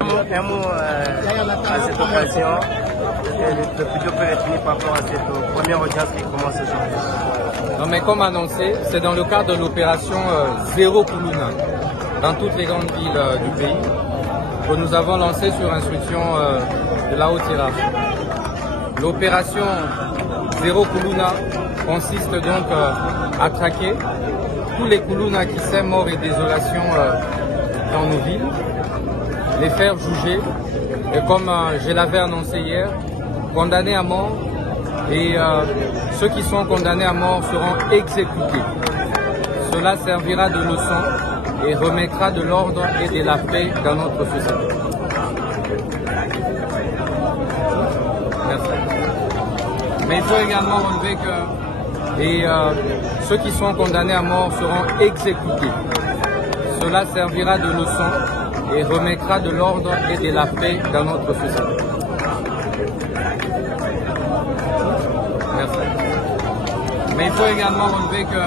Un mot à cette occasion, le plus peut être fini par rapport à cette première audience qui commence aujourd'hui. Non, mais comme annoncé, c'est dans le cadre de l'opération Zéro Kuluna dans toutes les grandes villes du pays que nous avons lancé sur instruction de la haute hiérarchie. L'opération Zéro Kuluna consiste donc à traquer tous les Kuluna qui sèment mort et désolation dans nos villes, les faire juger et comme je l'avais annoncé hier, condamnés à mort et ceux qui sont condamnés à mort seront exécutés. Cela servira de leçon et remettra de l'ordre et de la paix dans notre société. Merci. Mais il faut également relever que ceux qui sont condamnés à mort seront exécutés. Cela servira de leçon et remettra de l'ordre et de la paix dans notre société. Merci. Mais il faut également relever que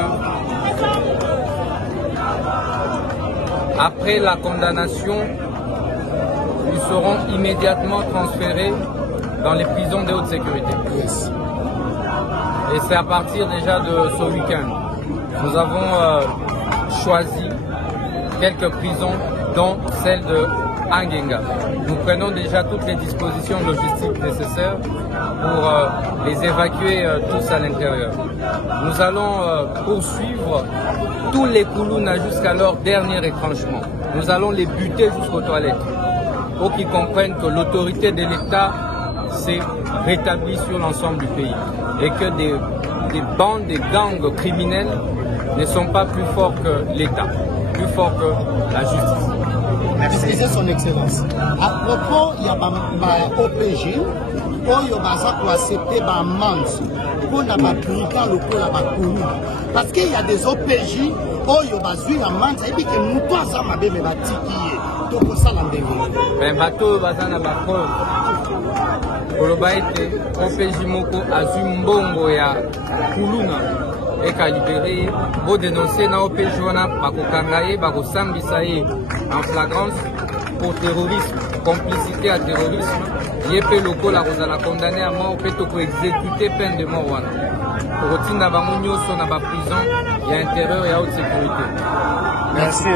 après la condamnation, ils seront immédiatement transférés dans les prisons de haute sécurité. Yes. Et c'est à partir déjà de ce week-end. Nous avons choisi quelques prisons, dont celle de Angenga. Nous prenons déjà toutes les dispositions logistiques nécessaires pour les évacuer tous à l'intérieur. Nous allons poursuivre tous les Kuluna jusqu'à leur dernier retranchement. Nous allons les buter jusqu'aux toilettes pour qu'ils comprennent que l'autorité de l'État s'est rétablie sur l'ensemble du pays et que des bandes, des gangs criminels ne sont pas plus forts que l'État, plus forts que la justice. Merci. Son Excellence. À propos, il y a un OPG, où il y a accepter ma amende pour la brigade locale à Kuluna. Parce qu'il y a des OPJ, où il y a une amende, et puis que nous tous ensemble, mais va tiquer. Tout pour ça, mais bateau, bazana preuve. Koloba ete OPJ moko azumbongo ya Kuluna eka libéré bo dénoncer na OPJ wana bakokanga ye bakosambisa ye en flagrance pour terrorisme, complicité à terrorisme, ye pe lokola kozala condamné à mort pe to ko exécuter peine de mort wana pour kotinda bango nyonso na ba prison ya intérieur ya haute sécurité. Merci.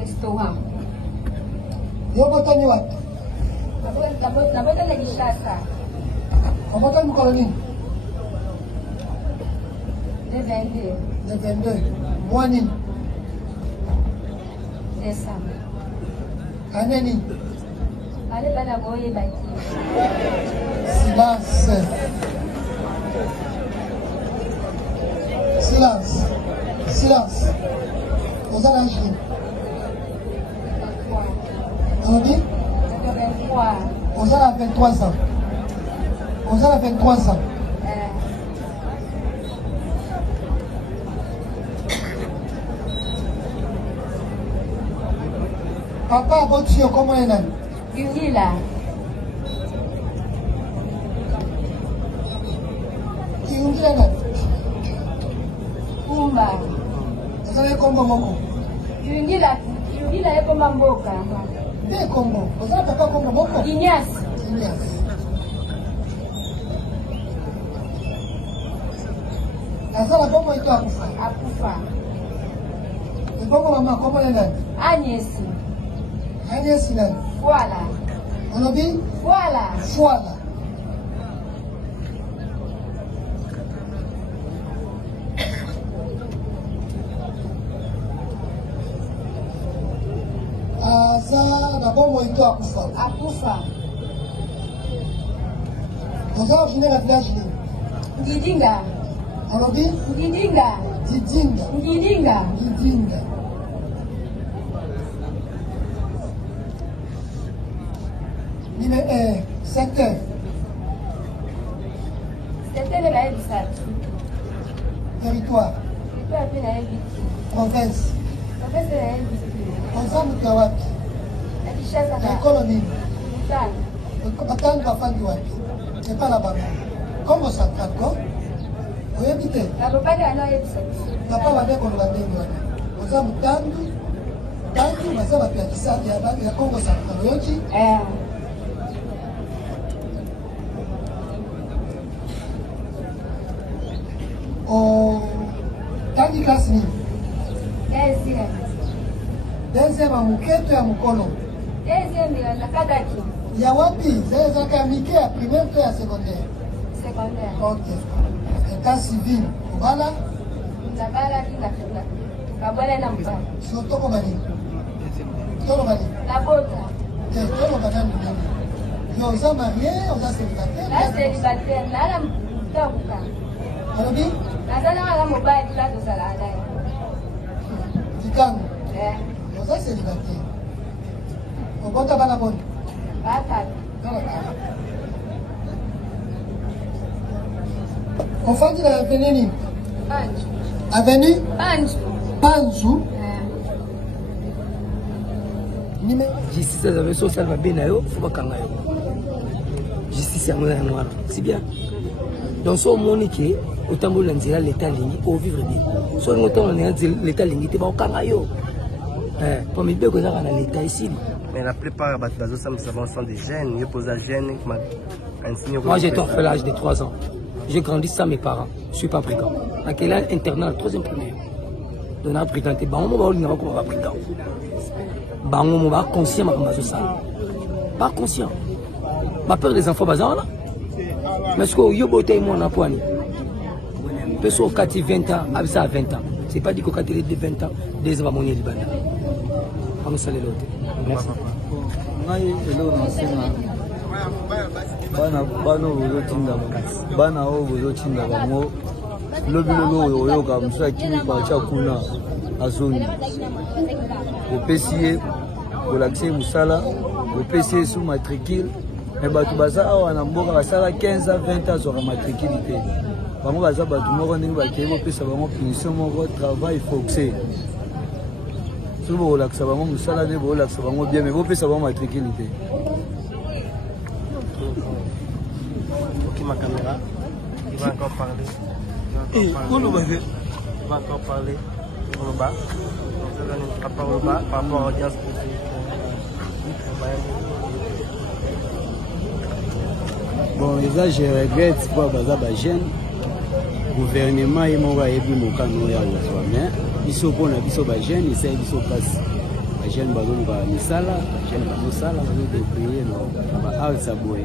Restaurant. Yoboto ni wapi? Naboto na Kinshasa. Yoboto ni koloni? Le 22. Le 22. Mwani? Décembre. Aneni? Ale bana goye baki. Silence. Silence. Silence. Vous allez agir. On dit? 23. Vous avez 23 ans. Vous avez 23 ans. Papa, votre fille, comment elle est? Unila. Kumba. Vous combo moko. Yungila yeko mamboka. Des combo. Vous avez pas combo moko. Ignace. Asa la bombo ito akufa. Akufa. Le bombo mama kombo le nani? Agnès. Agnès nani? Voilà. Olobi? Voilà. Voilà. Asa la bombo ito akufa. Akufa. Vous avez originaire à village ni? Ngidinga. Olobi? Ngidinga. Didinga. Ngidinga. Didinga. Numéro secteur. C'était le bail du sable. Territoire. Tu peux appeler la LBT. Province. En fait, c'est la LBT. Ensemble de wapi. La Kishasa. La colonie. Mutanga. Batanga bafandi wapi. C'est pas là-bas. Comment ça traque? Vous habitez? La bopale à la LBT. Papa va bien qu'on va bien. Vous avez Mutandu. Tandu, vous avez Piakisa. Il y a Congo Central. Oh, tangi classe ni? Deuxième à Muketo ya Mukolo. Deuxième la Kadaki. Ya wapi? Zeza kamike ya primaire to ya secondaire? Secondaire. Ok. État civil. Voilà. La bala qui la fait. La boîte n'a pas. So toko bani. Toko bani. La bota. Toko bani. Yo, ça marié, on a célibataire. La célibataire, là, la mutabuka. Alobi? Nazala la mobile là de salada. Tikango. On a célibataire. On compte pas la bonne. Bata. On fait de l'avenue. Panju. Avenue? Panju. Panju. Justice avait social va bien ayo, faut pas kangayo. Justice ya mwana noir, c'est bien. Donc so monique autant de l'État ligne au vivre bien. Soit autant l'État ligne te ba kangayo. Pour me dire que dans l'État ici. Mais la plupart sont des jeunes, ils posent à jeunes. Moi j'ai été fait l'âge de 3 ans. J'ai grandi sans mes parents. Je ne suis pas brigand. À quel âge internat, 3e primaire. Donc on a briganté. On va brigand. On va conscient, pas conscient. Ma peur des enfants, là. Mais ce que yo boté moi na poani. Peso 4 20 ans, abisa 20 ans. C'est pas dit que 4 de 20 ans, des va monyer libanda. On salue l'autre. Merci. Ngai elo na sema bana ozotinda bana ozotinda bango lobi lolo oyoka musaki ba cha kuna azoni opesi ye kolakise musala opesi sous matricule mais batu baza awa na mboka basala 15 à 20 ans sur matricule te bango baza batu moko ndenge bakei opesa bango punition moko travail forcé si vous voulez que ça va me musala ne vous voulez que ça va bien mais vous pouvez savoir matricule te. Ok, ma caméra, il va encore parler. Il va encore parler sur le bas. Par rapport à l'audience publique. Bon, ça je regrette pour les jeunes. Le gouvernement est mort et puis mon canon est à l'autre. Mais ils sont bons, ils sont jeunes, ils sont pas. Les jeunes balons va misala, les jeunes balons sala, ils sont déployés dans la halle saboué.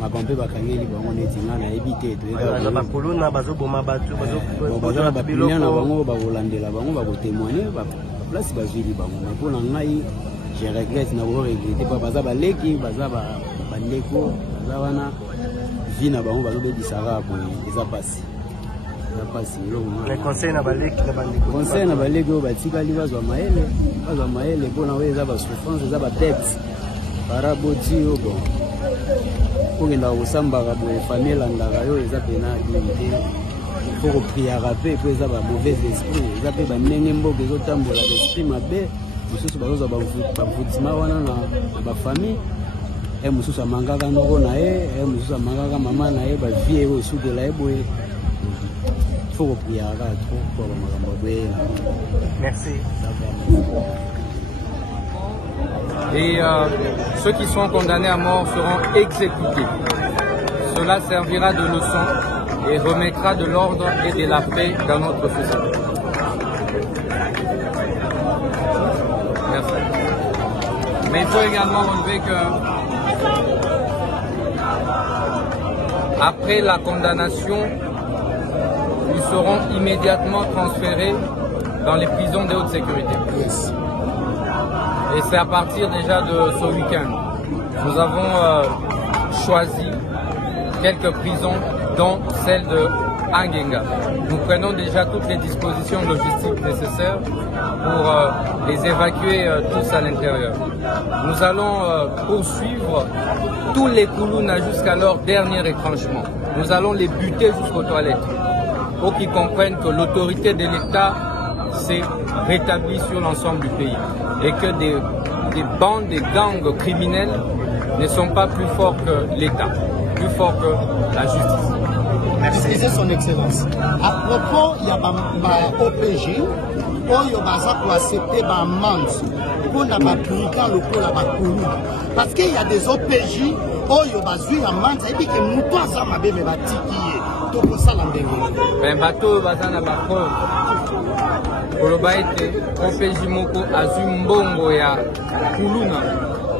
Ma campagne va gagner les ballons nétinga na éviter. La bakolona bazo boma batu bazo. Bazo ba pilina na bango ba holandela bango ba témoigner ba place ba vili bango. Mais pour ngai je regrette na bo regretter pas baza ba leki baza ba bandeko baza wana vina bango bazo be disara pour les passer. Les conseils na baleki na bandeko. Conseil na baleki o batikali bazwa maele pour na weza ba souffrance za ba dette paraboti o bon pour que na osamba ka bo famille landaka yo eza pena dignité pour prier rapper pour eza ba mauvais esprit eza pe ba ndenge mboka ezotambola esprit mabe mususu bazoza ba vutima wana na ba famille et mususu amangaka ndoko na ye et mususu amangaka mama na ye ba vie o sukela ye boye faut prier trop pour Merci. Et ceux qui sont condamnés à mort seront exécutés. Cela servira de leçon et remettra de l'ordre et de la paix dans notre société. Merci. Mais il faut également relever que après la condamnation, nous serons immédiatement transférés dans les prisons de haute sécurité. Yes. Et c'est à partir déjà de ce week-end. Nous avons choisi quelques prisons, dont celle de Angenga. Nous prenons déjà toutes les dispositions logistiques nécessaires pour les évacuer tous à l'intérieur. Nous allons poursuivre tous les Koulouna jusqu'à leur dernier retranchement. Nous allons les buter jusqu'aux toilettes pour qu'ils comprennent que l'autorité de l'État s'est rétablie sur l'ensemble du pays et que des bandes, des gangs criminels ne sont pas plus forts que l'État, plus forts que la justice. Merci. Son Excellence. À propos, il y a un OPJ, il y a accepter une amende pour les brigades locaux parce qu'il y a des OPJ, il y a une amende, et puis que nous tous avons des tout pour ça ben bateau bazana ba preuve koloba ete OPJ moko azwi mbongo ya Koulouna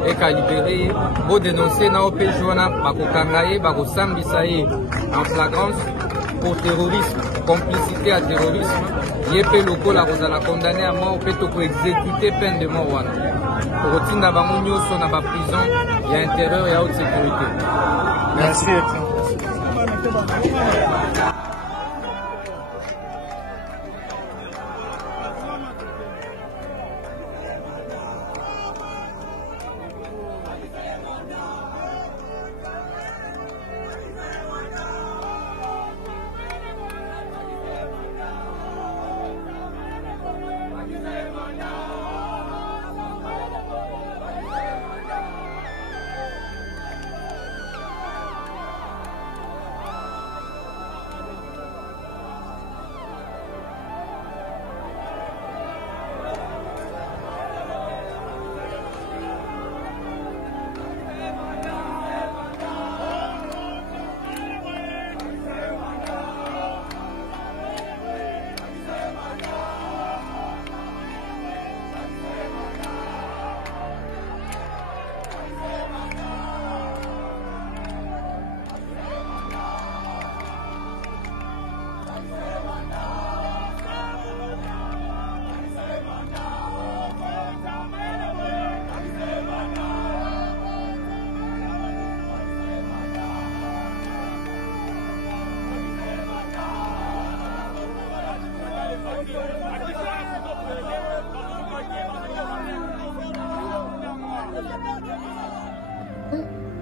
eka libéré bo dénoncer na OPJ wana bakokanga ye bakosambisa ye en flagrance pour terrorisme, complicité à terrorisme, ye pe lokola kozala condamné à mort pe to ko exécuter peine de mort wana kotinda bango nyonso na ba prison ya intérieur ya haute sécurité. Merci.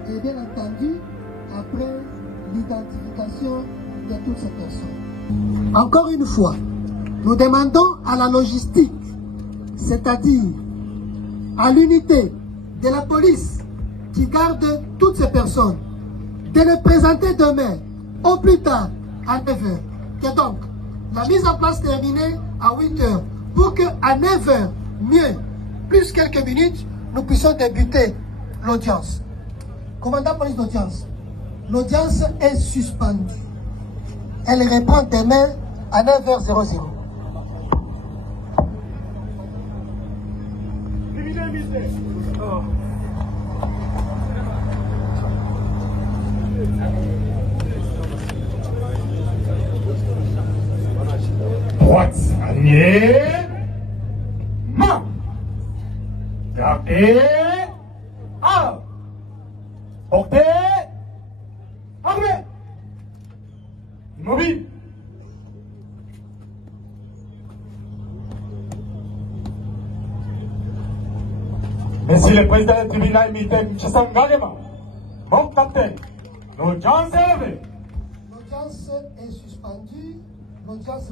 Et bien entendu, après l'identification de toutes ces personnes. Encore une fois, nous demandons à la logistique, c'est-à-dire à l'unité de la police qui garde toutes ces personnes, de les présenter demain, au plus tard, à 9h. Que donc, la mise en place terminée à 8h, pour qu'à 9h, mieux, plus quelques minutes, nous puissions débuter l'audience. Commandant police d'audience, l'audience est suspendue. Elle reprend demain à 9h00. Droite, alignée, main, gardez, arme, portez, armée, immobile. Monsieur le Président du tribunal militaire, M. Sangalema, mon capitaine, l'audience est levée. L'audience est suspendue. L'audience